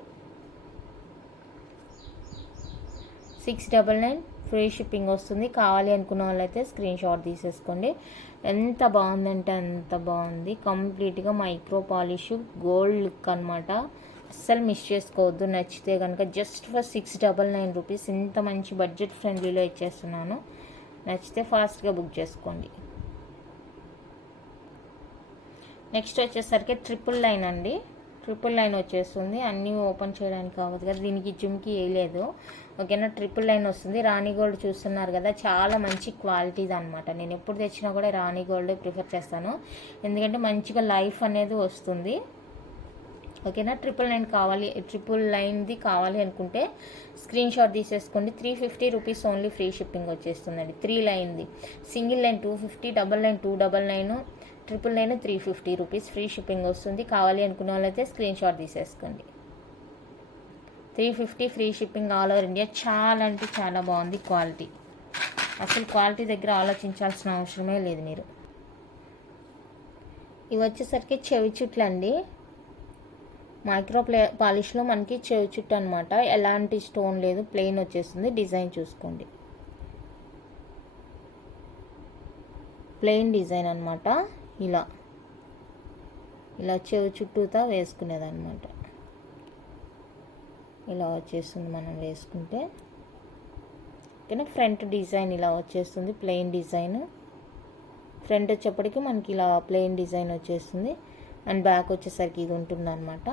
699 ఫ్రీ షిప్పింగ్ వస్తుంది. కావాలి అనుకున్న వాళ్ళైతే స్క్రీన్ షాట్ తీసేసుకోండి. ఎంత బాగుందంటే అంత బాగుంది. కంప్లీట్గా మైక్రో పాలిష్ గోల్డ్ లుక్ అనమాట, అస్సలు మిస్ చేసుకోవద్దు. నచ్చితే కనుక జస్ట్ ఫర్ 699 రూపీస్ ఇంత మంచి బడ్జెట్ ఫ్రెండ్లీలో ఇచ్చేస్తున్నాను. నచ్చితే ఫాస్ట్గా బుక్ చేసుకోండి. నెక్స్ట్ వచ్చేసరికి ట్రిపుల్ లైన్ అండి. ట్రిపుల్ లైన్ వచ్చేస్తుంది, అన్నీ ఓపెన్ చేయడానికి అవ్వదు కదా, దీనికి జిమ్కి వేయలేదు. ఓకేనా, ట్రిపుల్ లైన్ వస్తుంది. రాణి గోల్డ్ చూస్తున్నారు కదా, చాలా మంచి క్వాలిటీది అనమాట. నేను ఎప్పుడు తెచ్చినా కూడా రాణి గోల్డ్ ప్రిఫర్ చేస్తాను, ఎందుకంటే మంచిగా లైఫ్ అనేది వస్తుంది. ఓకేనా, ట్రిపుల్ లైన్ది కావాలి అనుకుంటే స్క్రీన్ షాట్ తీసేసుకోండి. 350 రూపీస్ ఓన్లీ ఫ్రీ షిప్పింగ్ వచ్చేస్తుందండి. 3 లైన్ది, single line 250, double line 299, triple line 350 rupees free shipping వస్తుంది. కావాలి అనుకున్న వాళ్ళైతే స్క్రీన్ షాట్ తీసేసుకోండి. 350 free shipping all over India. చాలా అంటే చాలా బాగుంది క్వాలిటీ, అసలు క్వాలిటీ దగ్గర ఆలోచించాల్సిన అవసరమే లేదు మీరు. ఇవి వచ్చేసరికి చెవి చుట్లు అండి, మైక్రో పాలిష్లో మనకి చెవి చుట్టు అనమాట. ఎలాంటి స్టోన్ లేదు, ప్లెయిన్ వచ్చేస్తుంది. డిజైన్ చూసుకోండి, ప్లెయిన్ డిజైన్ అనమాట. ఇలా చెవి చుట్టూతా వేసుకునేదన్నమాట. ఇలా వచ్చేస్తుంది మనం వేసుకుంటే. ఓకేనా, ఫ్రంట్ డిజైన్ ఇలా వచ్చేస్తుంది, ప్లెయిన్ డిజైన్. ఫ్రంట్ వచ్చేప్పటికి మనకి ఇలా ప్లెయిన్ డిజైన్ వచ్చేస్తుంది. అండ్ బ్యాక్ వచ్చేసరికి ఇది ఉంటుంది అనమాట.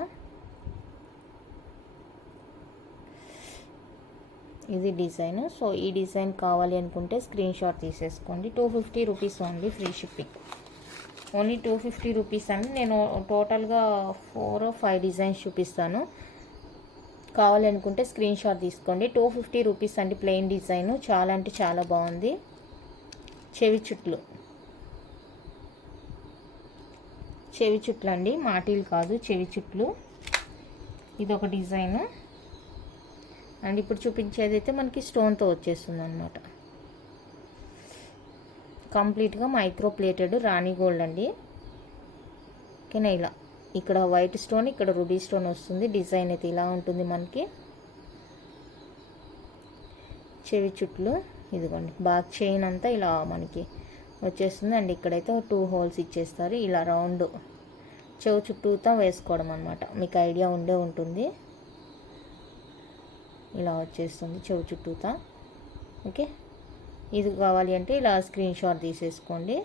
ఇది డిజైన్. సో ఈ డిజైన్ కావాలి అనుకుంటే స్క్రీన్ షాట్ తీసేసుకోండి. 250 rupees only free shipping. Only 250 rupees అండి. నేను టోటల్గా 4 or 5 డిజైన్స్ చూపిస్తాను, కావాలి అనుకుంటే స్క్రీన్ షాట్ తీసుకోండి. 250 రూపీస్ అండి, ప్లెయిన్ డిజైన్. చాలా అంటే చాలా బాగుంది. చెవి చుట్లు అండి, మాటీలు కాదు, చెవి చుట్లు. ఇది ఒక డిజైన్. అండ్ ఇప్పుడు చూపించేది అయితే మనకి స్టోన్తో వచ్చేస్తుంది అనమాట. కంప్లీట్గా మైక్రో ప్లేటెడ్ రాణి గోల్డ్ అండి. ఓకేనా, ఇలా ఇక్కడ వైట్ స్టోన్, ఇక్కడ రూబీ స్టోన్ వస్తుంది. డిజైన్ అయితే ఇలా ఉంటుంది మనకి. చెవి చుట్లు ఇదిగోండి, బ్యాక్ చైన్ అంతా ఇలా మనకి వచ్చేస్తుంది. అండ్ ఇక్కడైతే 2 హోల్స్ ఇచ్చేస్తారు. ఇలా రౌండ్ చెవి చుట్టూతా వేసుకోవడం అనమాట. మీకు ఐడియా ఉండే ఉంటుంది. ఇలా వచ్చేస్తుంది చెవి చుట్టూతా. ఓకే, ఇది కావాలి అంటే ఇలా స్క్రీన్ షాట్ తీసేసుకోండి.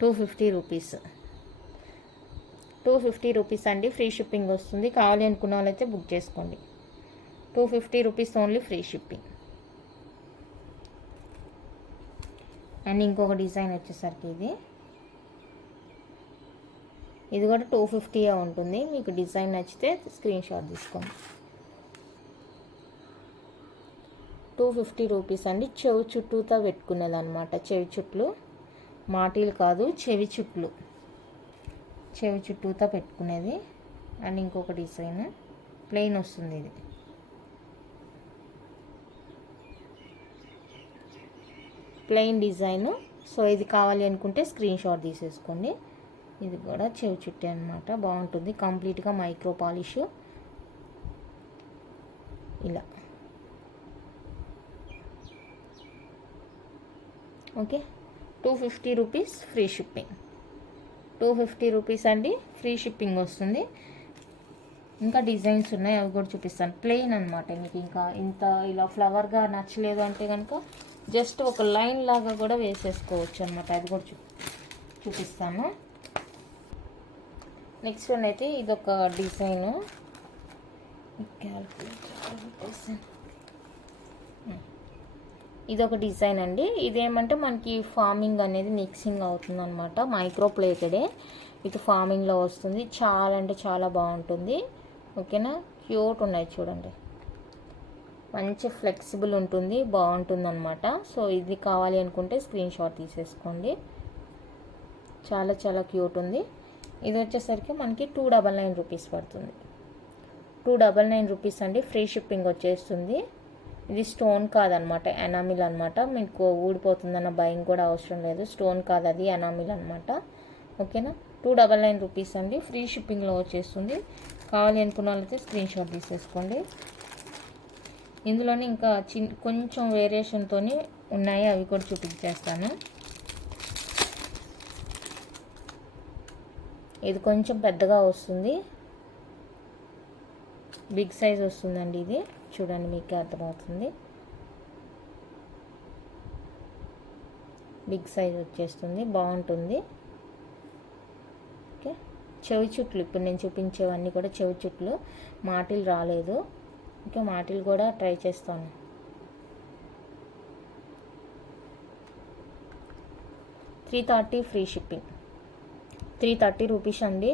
250 రూపీస్, 250 రూపీస్ అండి. ఫ్రీ షిప్పింగ్ వస్తుంది. కావాలి అనుకున్న వాళ్ళైతే బుక్ చేసుకోండి. 250 rupees only, free shipping. And ఇంకొక డిజైన్ వచ్చేసరికి ఇది కూడా 250 ఉంటుంది. మీకు డిజైన్ నచ్చితే స్క్రీన్ షాట్ తీసుకోండి. 250 రూపీస్ అండి. చెవి చుట్టూతో పెట్టుకునేది అనమాట. చెవి చుట్లు, మాటీలు కాదు, చెవి చుట్లు, చెవి చుట్టూతో పెట్టుకునేది. అండ్ ఇంకొక డిజైన్ ప్లెయిన్ వస్తుంది. ఇది ప్లెయిన్ డిజైన్. సో ఇది కావాలి అనుకుంటే స్క్రీన్ షాట్ తీసేసుకోండి. ఇది కూడా చెవి చుట్టే అనమాట. బాగుంటుంది. కంప్లీట్గా మైక్రో పాలిష్. ఇలా okay, 250 rupees, free shipping. 250 rupees అండి, ఫ్రీ షిప్పింగ్ వస్తుంది. ఇంకా డిజైన్స్ ఉన్నాయి, అవి కూడా చూపిస్తాను. ప్లెయిన్ అనమాట. మీకు ఇంకా ఇంత ఇలా ఫ్లవర్గా నచ్చలేదు అంటే కనుక జస్ట్ ఒక లైన్ లాగా కూడా వేసేసుకోవచ్చు అనమాట. అది కూడా చూపిస్తాను. నెక్స్ట్ వన్ అయితే ఇదొక డిజైను. ఇదొక డిజైన్ అండి. ఇదేమంటే మనకి ఫార్మింగ్ అనేది మిక్సింగ్ అవుతుంది అనమాట. మైక్రో ప్లేటెడే, ఇది ఫార్మింగ్లో వస్తుంది. చాలా అంటే చాలా బాగుంటుంది. ఓకేనా, క్యూట్ ఉన్నాయి చూడండి. మంచి ఫ్లెక్సిబుల్ ఉంటుంది, బాగుంటుంది అనమాట. సో ఇది కావాలి అనుకుంటే స్క్రీన్ షాట్ తీసేసుకోండి. చాలా చాలా క్యూట్ ఉంది. ఇది వచ్చేసరికి మనకి 299 రూపీస్ పడుతుంది. 299 రూపీస్ అండి. ఫ్రీ షిప్పింగ్ వచ్చేస్తుంది. ఇది స్టోన్ కాదనమాట, ఎనామిల్ అనమాట. మీకు ఊడిపోతుందన్న భయం కూడా అవసరం లేదు. స్టోన్ కాదు, అది ఎనామిల్ అనమాట. ఓకేనా, 299 రూపీస్ అండి. ఫ్రీ షిప్పింగ్లో వచ్చేస్తుంది. కావాలి అనుకున్న వాళ్ళైతే స్క్రీన్ షాట్ తీసేసుకోండి. ఇందులోనే ఇంకా కొంచెం వేరియేషన్తో ఉన్నాయి, అవి కూడా చూపించేస్తాను. ఇది కొంచెం పెద్దగా వస్తుంది, బిగ్ సైజ్ వస్తుందండి. ఇది చూడండి, మీకు అర్థమవుతుంది. బిగ్ సైజ్ వచ్చేస్తుంది, బాగుంటుంది. ఓకే, చెవి చుట్లు ఇప్పుడు నేను చూపించేవన్నీ కూడా చెవి చుట్లు. మాటిల్ రాలేదు. ఓకే, మాటిల్ కూడా ట్రై చేస్తాను. $330 ఫ్రీ షిప్పింగ్. 330 రూపీస్ అండి.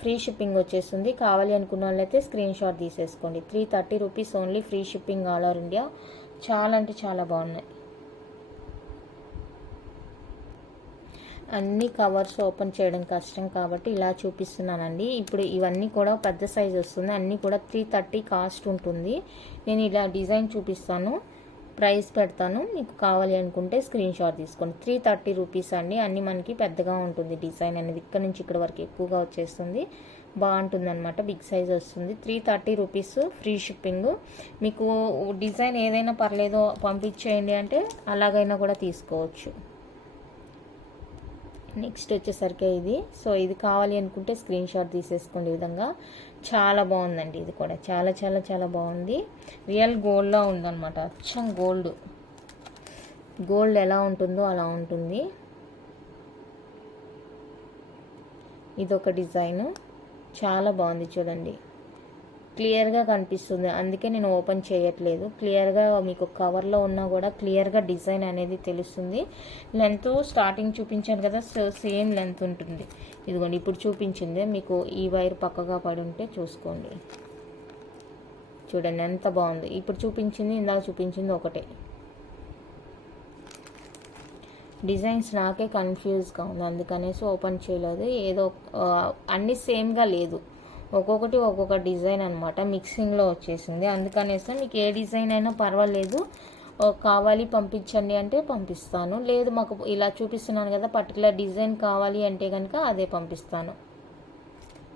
ఫ్రీ షిప్పింగ్ వచ్చేస్తుంది. కావాలి అనుకున్న వాళ్ళైతే స్క్రీన్ షాట్ తీసేసుకోండి. 330 rupees only, free shipping all over India. చాలా అంటే చాలా బాగున్నాయి. అన్ని కవర్స్ ఓపెన్ చేయడం కష్టం కాబట్టి ఇలా చూపిస్తున్నానండి. ఇప్పుడు ఇవన్నీ కూడా పెద్ద సైజ్ వస్తుంది. అన్నీ కూడా 330 కాస్ట్ ఉంటుంది. నేను ఇలా డిజైన్ చూపిస్తాను, ప్రైస్ పెడతాను. మీకు కావాలి అనుకుంటే స్క్రీన్ షాట్ తీసుకోండి. 330 రూపీస్ అండి. అన్నీ మనకి పెద్దగా ఉంటుంది. డిజైన్ అనేది ఇక్కడ నుంచి ఇక్కడ వరకు ఎక్కువగా వచ్చేస్తుంది. బాగుంటుంది అనమాట. బిగ్ సైజ్ వస్తుంది. 330 రూపీస్, ఫ్రీ షిప్పింగ్. మీకు డిజైన్ ఏదైనా పర్లేదో పంపించేయండి అంటే అలాగైనా కూడా తీసుకోవచ్చు. నెక్స్ట్ వచ్చేసరికి ఇది. సో ఇది కావాలి అనుకుంటే స్క్రీన్ షాట్ తీసేసుకోండి. ఈ విధంగా చాలా బాగుందండి. ఇది కూడా చాలా చాలా చాలా బాగుంది. రియల్ గోల్డ్లా ఉందన్నమాట. అచ్చం గోల్డ్ ఎలా ఉంటుందో అలా ఉంటుంది. ఇదొక డిజైన్, చాలా బాగుంది చూడండి. క్లియర్గా కనిపిస్తుంది, అందుకే నేను ఓపెన్ చేయట్లేదు. క్లియర్గా మీకు కవర్లో ఉన్నా కూడా క్లియర్గా డిజైన్ అనేది తెలుస్తుంది. లెంత్ స్టార్టింగ్ చూపించాను కదా, సేమ్ లెంత్ ఉంటుంది. ఇదిగోండి ఇప్పుడు చూపించింది. మీకు ఈ వైర్ పక్కగా పడి ఉంటే చూసుకోండి. చూడండి ఎంత బాగుంది. ఇప్పుడు చూపించింది, ఇందాక చూపించింది ఒకటే. డిజైన్స్ నాకే కన్ఫ్యూజ్గా ఉంది, అందుకనేసి ఓపెన్ చేయలేదు. ఏదో అన్నీ సేమ్గా లేదు, ఒక్కొక్కటి ఒక్కొక్క డిజైన్ అనమాట, మిక్సింగ్లో వచ్చేసింది. అందుకనేసి మీకు ఏ డిజైన్ అయినా పర్వాలేదు, కావాలి పంపించండి అంటే పంపిస్తాను. లేదు మాకు ఇలా చూపిస్తున్నాను కదా పర్టికులర్ డిజైన్ కావాలి అంటే కనుక అదే పంపిస్తాను.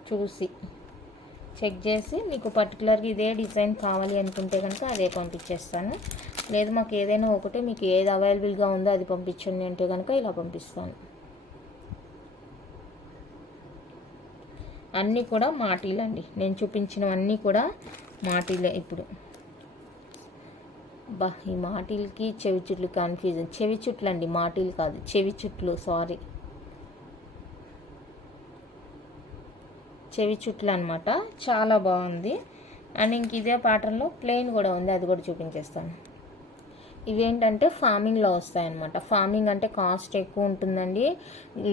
చూసి చెక్ చేసి మీకు పర్టికులర్గా ఇదే డిజైన్ కావాలి అనుకుంటే కనుక అదే పంపించేస్తాను. లేదు మాకు ఏదైనా ఒకటే, మీకు ఏది అవైలబుల్గా ఉందో అది పంపించండి అంటే కనుక ఇలా పంపిస్తాను. అన్నీ కూడా మాటీలండి, నేను చూపించినవన్నీ కూడా మాటీలే. ఇప్పుడు ఈ మాటీలకి చెవి చుట్లు కన్ఫ్యూజన్. చెవి చుట్లు అండి, మాటీలు కాదు, చెవి చుట్లు, సారీ, చెవి చుట్లు అనమాట. చాలా బాగుంది. అండ్ ఇంక ఇదే ప్యాటర్న్లో ప్లెయిన్ కూడా ఉంది, అది కూడా చూపించేస్తాను. ఇవేంటంటే ఫార్మింగ్లో వస్తాయన్నమాట. ఫార్మింగ్ అంటే కాస్ట్ ఎక్కువ ఉంటుందండి,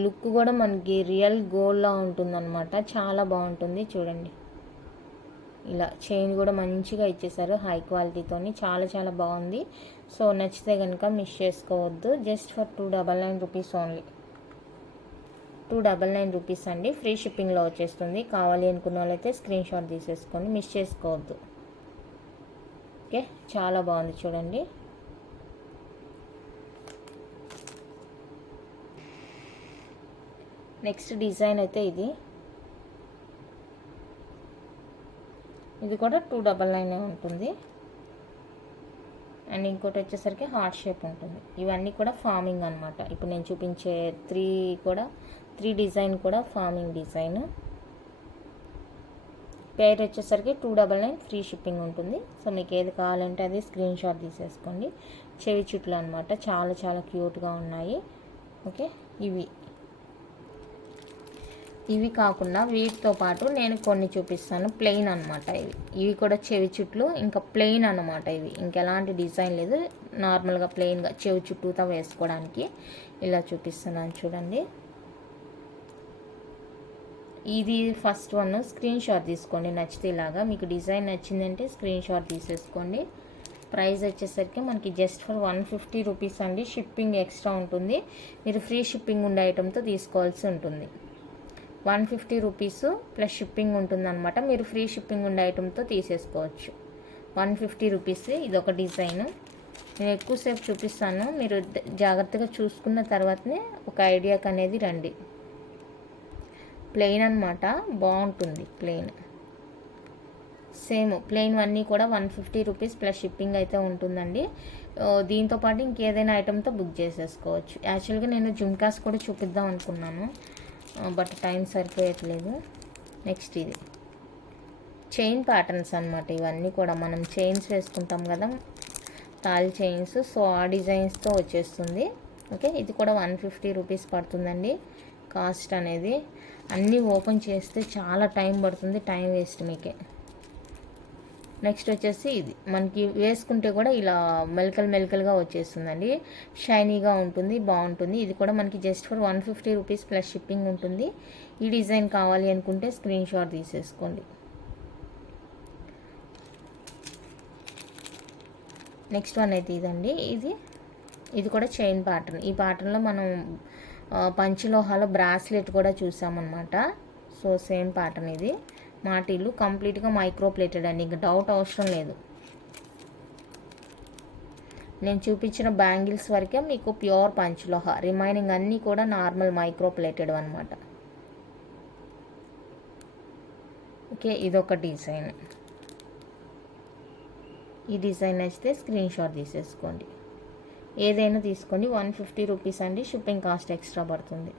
లుక్ కూడా మనకి రియల్ గోల్డ్లా ఉంటుందన్నమాట. చాలా బాగుంటుంది చూడండి. ఇలా చైన్ కూడా మంచిగా ఇచ్చేసారు, హై క్వాలిటీతోని, చాలా చాలా బాగుంది. సో నచ్చితే కనుక మిస్ చేసుకోవద్దు. Just for 299 rupees only, 299 rupees అండి. ఫ్రీ షిప్పింగ్లో వచ్చేస్తుంది. కావాలి అనుకున్న వాళ్ళైతే స్క్రీన్ షాట్ తీసేసుకోండి, మిస్ చేసుకోవద్దు. ఓకే, చాలా బాగుంది చూడండి. నెక్స్ట్ డిజైన్ అయితే ఇది కూడా 299 ఉంటుంది. అండ్ ఇంకోటి వచ్చేసరికి హార్ట్ షేప్ ఉంటుంది. ఇవన్నీ కూడా ఫార్మింగ్ అనమాట. ఇప్పుడు నేను చూపించే 3 డిజైన్ కూడా ఫార్మింగ్ డిజైన్. పేర్ వచ్చేసరికి 299 ఫ్రీ షిప్పింగ్ ఉంటుంది. సో మీకు ఏది కావాలంటే అది స్క్రీన్ షాట్ తీసేసుకోండి. చెవి చుట్లు అనమాట, చాలా చాలా క్యూట్గా ఉన్నాయి. ఓకే, ఇవి కాకుండా వీటితో పాటు నేను కొన్ని చూపిస్తాను, ప్లెయిన్ అనమాట. ఇవి కూడా చెవి చుట్లు, ఇంకా ప్లెయిన్ అనమాట. ఇవి ఇంకెలాంటి డిజైన్ లేదు, నార్మల్గా ప్లెయిన్గా చెవి చుట్టూతో వేసుకోవడానికి ఇలా చూపిస్తున్నాను చూడండి. ఇది ఫస్ట్ వన్, స్క్రీన్ షాట్ తీసుకోండి నచ్చితే. ఇలాగా మీకు డిజైన్ నచ్చిందంటే స్క్రీన్ షాట్ తీసేసుకోండి. ప్రైస్ వచ్చేసరికి మనకి జస్ట్ ఫర్ 150 రూపీస్ అండి. షిప్పింగ్ ఎక్స్ట్రా ఉంటుంది, మీరు ఫ్రీ షిప్పింగ్ ఉండే ఐటెంతో తీసుకోవాల్సి ఉంటుంది. 150 రూపీస్ ప్లస్ షిప్పింగ్ ఉంటుందన్నమాట. మీరు ఫ్రీ షిప్పింగ్ ఉండే ఐటెంతో తీసేసుకోవచ్చు. 150 రూపీస్. ఇది ఒక డిజైన్, నేను ఎక్కువసేపు చూపిస్తాను, మీరు జాగ్రత్తగా చూసుకున్న తర్వాతనే ఒక ఐడియాకి అనేది రండి. ప్లెయిన్ అనమాట, బాగుంటుంది ప్లెయిన్. సేమ్ ప్లెయిన్ అన్నీ కూడా 150 రూపీస్ ప్లస్ షిప్పింగ్ అయితే ఉంటుందండి. దీంతోపాటు ఇంకేదైనా ఐటెంతో బుక్ చేసేసుకోవచ్చు. యాక్చువల్గా నేను జుమ్కాస్ కూడా చూపిద్దాం అనుకున్నాను, బట్ టైం సరిపోయట్లేదు. నెక్స్ట్ ఇది చైన్ ప్యాటర్న్స్ అనమాట. ఇవన్నీ కూడా మనం చైన్స్ వేసుకుంటాం కదా, తాళి చైన్స్, సో ఆ డిజైన్స్తో వచ్చేస్తుంది. ఓకే, ఇది కూడా 150 రూపీస్ పడుతుందండి కాస్ట్ అనేది. అన్నీ ఓపెన్ చేస్తే చాలా టైం పడుతుంది, టైం వేస్ట్ మీకే. నెక్స్ట్ వచ్చేసి ఇది మనకి వేసుకుంటే కూడా ఇలా మెలకలుగా వచ్చేస్తుందండి, షైనీగా ఉంటుంది, బాగుంటుంది. ఇది కూడా మనకి just for 150 rupees plus shipping ఉంటుంది. ఈ డిజైన్ కావాలి అనుకుంటే స్క్రీన్ షాట్ తీసేసుకోండి. నెక్స్ట్ వన్ అయితే ఇదండి. ఇది కూడా చైన్ ప్యాటర్న్. ఈ ప్యాటర్న్లో మనం పంచలోహాల బ్రాస్లెట్ కూడా చూసామన్నమాట. సో సేమ్ ప్యాటర్న్ ఇది. మాటీలు కంప్లీట్గా మైక్రో ప్లేటెడ్ అండి, ఇంకా డౌట్ అవసరం లేదు. నేను చూపించిన బ్యాంగిల్స్ వరకే మీకు ప్యూర్ పంచలోహ, రిమైనింగ్ అన్నీ కూడా నార్మల్ మైక్రో ప్లేటెడ్ అనమాట. ఓకే, ఇదొక డిజైన్. ఈ డిజైన్ నచ్చితే స్క్రీన్ షాట్ తీసేసుకోండి. ఏదైనా తీసుకోండి. 150 రూపీస్ అండి, షిప్పింగ్ కాస్ట్ ఎక్స్ట్రా పడుతుంది.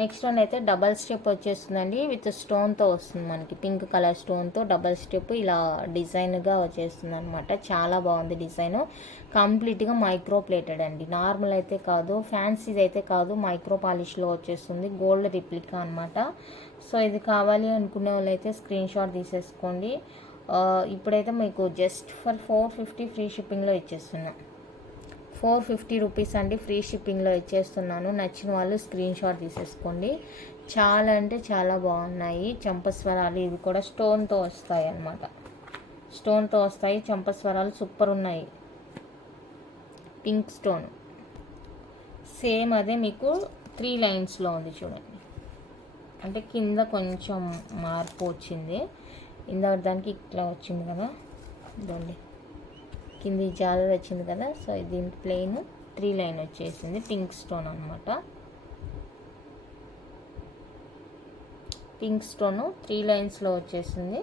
నెక్స్ట్ వన్ అయితే డబల్ స్టెప్ వచ్చేస్తుందండి, విత్ స్టోన్తో వస్తుంది. మనకి పింక్ కలర్ స్టోన్తో డబల్ స్టెప్ ఇలా డిజైన్గా వచ్చేస్తుంది అనమాట. చాలా బాగుంది డిజైన్. కంప్లీట్గా మైక్రో ప్లేటెడ్ అండి, నార్మల్ అయితే కాదు, ఫ్యాన్సీది అయితే కాదు, మైక్రో పాలిష్లో వచ్చేస్తుంది. గోల్డ్ రిప్లికా అనమాట. సో ఇది కావాలి అనుకునే వాళ్ళు అయితే స్క్రీన్ షాట్ తీసేసుకోండి. ఇప్పుడైతే మీకు జస్ట్ ఫర్ 450 ఫ్రీ షిప్పింగ్లో ఇచ్చేస్తున్నాను. 450 రూపీస్ అండి, ఫ్రీ షిప్పింగ్లో ఇచ్చేస్తున్నాను. నచ్చిన వాళ్ళు స్క్రీన్ షాట్ తీసేసుకోండి. చాలా అంటే చాలా బాగున్నాయి చంపస్వరాలు. ఇవి కూడా స్టోన్తో వస్తాయి అన్నమాట, స్టోన్తో వస్తాయి. చంపస్వరాలు సూపర్ ఉన్నాయి. పింక్ స్టోన్ సేమ్ అదే మీకు 3 లైన్స్లో ఉంది చూడండి. అంటే కింద కొంచెం మార్పు వచ్చింది. ఇందాక దానికి ఇట్లా వచ్చింది కదా, ఇదండి కింది జాలర్ వచ్చింది కదా. సో దీనికి ప్లెయిన్ 3 లైన్ వచ్చేసింది, పింక్ స్టోన్ అనమాట. పింక్ స్టోను 3 లైన్స్లో వచ్చేసింది.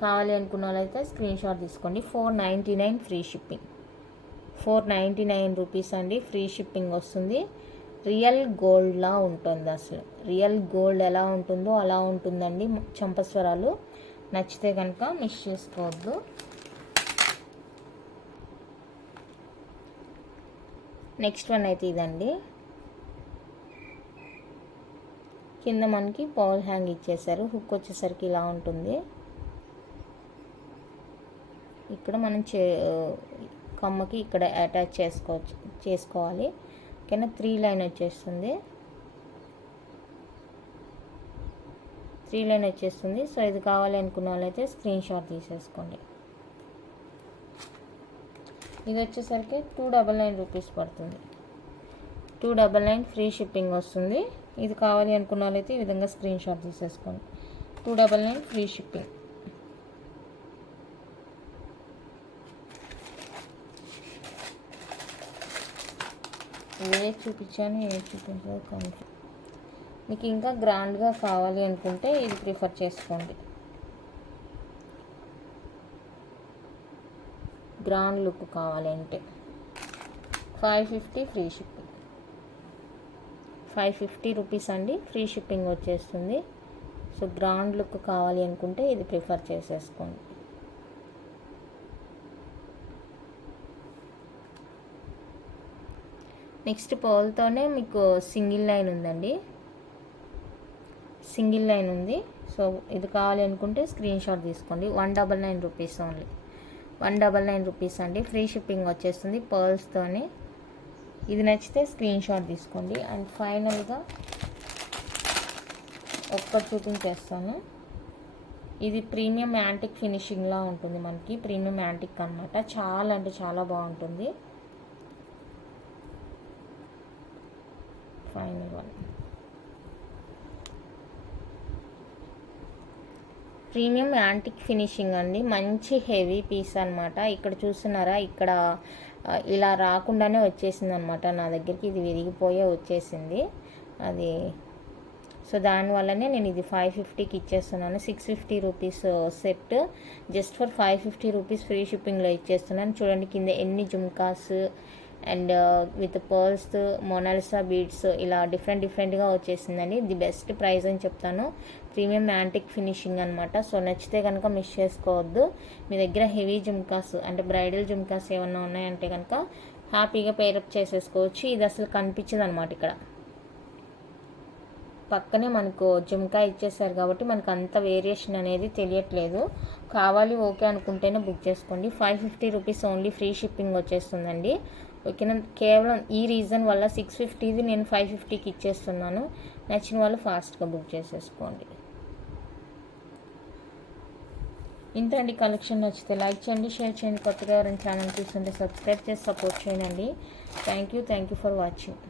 కావాలి అనుకున్న వాళ్ళైతే స్క్రీన్ షాట్ తీసుకోండి. 499 ఫ్రీ షిప్పింగ్, 499 రూపీస్ అండి. ఫ్రీ షిప్పింగ్ వస్తుంది. రియల్ గోల్డ్లా ఉంటుంది. అసలు రియల్ గోల్డ్ ఎలా ఉంటుందో అలా ఉంటుందండి చంపస్వరాలు. నచ్చితే కనుక మిస్ చేసుకోవద్దు. నెక్స్ట్ వన్ అయితే ఇదండి. కింద మనకి పౌల్ హ్యాంగ్ ఇచ్చేసారు. హుక్ వచ్చేసరికి ఇలా ఉంటుంది. ఇక్కడ మనం కమ్మకి ఇక్కడ అటాచ్ చేసుకోవాలి. ఓకేనా, 3 లైన్ వచ్చేస్తుంది. 3 లైన్ వచ్చేస్తుంది. సో ఇది కావాలి అనుకున్న వాళ్ళైతే స్క్రీన్ షాట్ తీసేసుకోండి. ఇది వచ్చేసరికి 299 రూపీస్ పడుతుంది. 299 ఫ్రీ షిప్పింగ్ వస్తుంది. ఇది కావాలి అనుకున్న వాళ్ళైతే ఈ విధంగా స్క్రీన్ షాట్ తీసేసుకోండి. 299 ఫ్రీ షిప్పింగ్. ఏ చూపించాను ఏ చూపించలేదు కన్ఫ్యూజ్. మీకు ఇంకా గ్రాండ్గా కావాలి అనుకుంటే ఇది ప్రిఫర్ చేసుకోండి. గ్రాండ్ లుక్ కావాలి అంటే 550 ఫ్రీ షిప్పింగ్. 550 రూపీస్ అండి, ఫ్రీ షిప్పింగ్ వచ్చేస్తుంది. సో గ్రాండ్ లుక్ కావాలి అనుకుంటే ఇది ప్రిఫర్ చేసేసుకోండి. నెక్స్ట్ పర్ల్తోనే మీకు సింగిల్ లైన్ ఉందండి, సింగిల్ లైన్ ఉంది. సో ఇది కావాలి అనుకుంటే స్క్రీన్ షాట్ తీసుకోండి. 199 రూపీస్ ఓన్లీ, 199 రూపీస్ అండి. ఫ్రీ షిప్పింగ్ వచ్చేస్తుంది పర్ల్స్తోనే. ఇది నచ్చితే స్క్రీన్ షాట్ తీసుకోండి. అండ్ ఫైనల్గా ఒక్కటి చూపించేస్తాను. ఇది ప్రీమియం యాంటిక్ ఫినిషింగ్లా ఉంటుంది మనకి. ప్రీమియం యాంటిక్ అనమాట. చాలా అంటే చాలా బాగుంటుంది. Final one premium antique finishing అండి. మంచి హెవీ పీస్ అనమాట. ఇక్కడ చూస్తున్నారా, ఇక్కడ ఇలా రాకుండానే వచ్చేసింది అనమాట నా దగ్గరికి. ఇది విరిగిపోయే వచ్చేసింది అది. సో దానివల్లనే నేను ఇది 550కి ఇచ్చేస్తున్నాను. 650 rupees set, just for 550 rupees free షిప్పింగ్లో ఇచ్చేస్తున్నాను. చూడండి కింద ఎన్ని jhumkas and with pearls, Mona Lisa beads ఇలా డిఫరెంట్గా వచ్చేసిందండి. ది బెస్ట్ ప్రైస్ అని చెప్తాను. ప్రీమియం యాంటిక్ ఫినిషింగ్ అనమాట. సో నచ్చితే కనుక మిస్ చేసుకోవద్దు. మీ దగ్గర హెవీ జుమ్కాస్ అంటే బ్రైడల్ జుమ్కాస్ ఏమన్నా ఉన్నాయంటే కనుక హ్యాపీగా పేరప్ చేసేసుకోవచ్చు. ఇది అసలు కనిపించదు అనమాట. ఇక్కడ పక్కనే మనకు జుమ్కా ఇచ్చేసారు కాబట్టి మనకు అంత వేరియేషన్ అనేది తెలియట్లేదు. కావాలి ఓకే అనుకుంటేనే బుక్ చేసుకోండి. 550 రూపీస్ ఓన్లీ ఫ్రీ షిప్పింగ్ వచ్చేస్తుందండి. ఓకేనా, కేవలం ఈ రీజన్ వల్ల 650ది నేను 550కి ఇచ్చేస్తున్నాను. నచ్చిన వాళ్ళు ఫాస్ట్గా బుక్ చేసేసుకోండి. ఇంతండి కలెక్షన్. నచ్చితే లైక్ చేయండి, షేర్ చేయండి. కొత్తగా ఎవరైనా ఛానల్ చూస్తుంటే సబ్స్క్రైబ్ చేసి సపోర్ట్ చేయండి. Thank you for watching.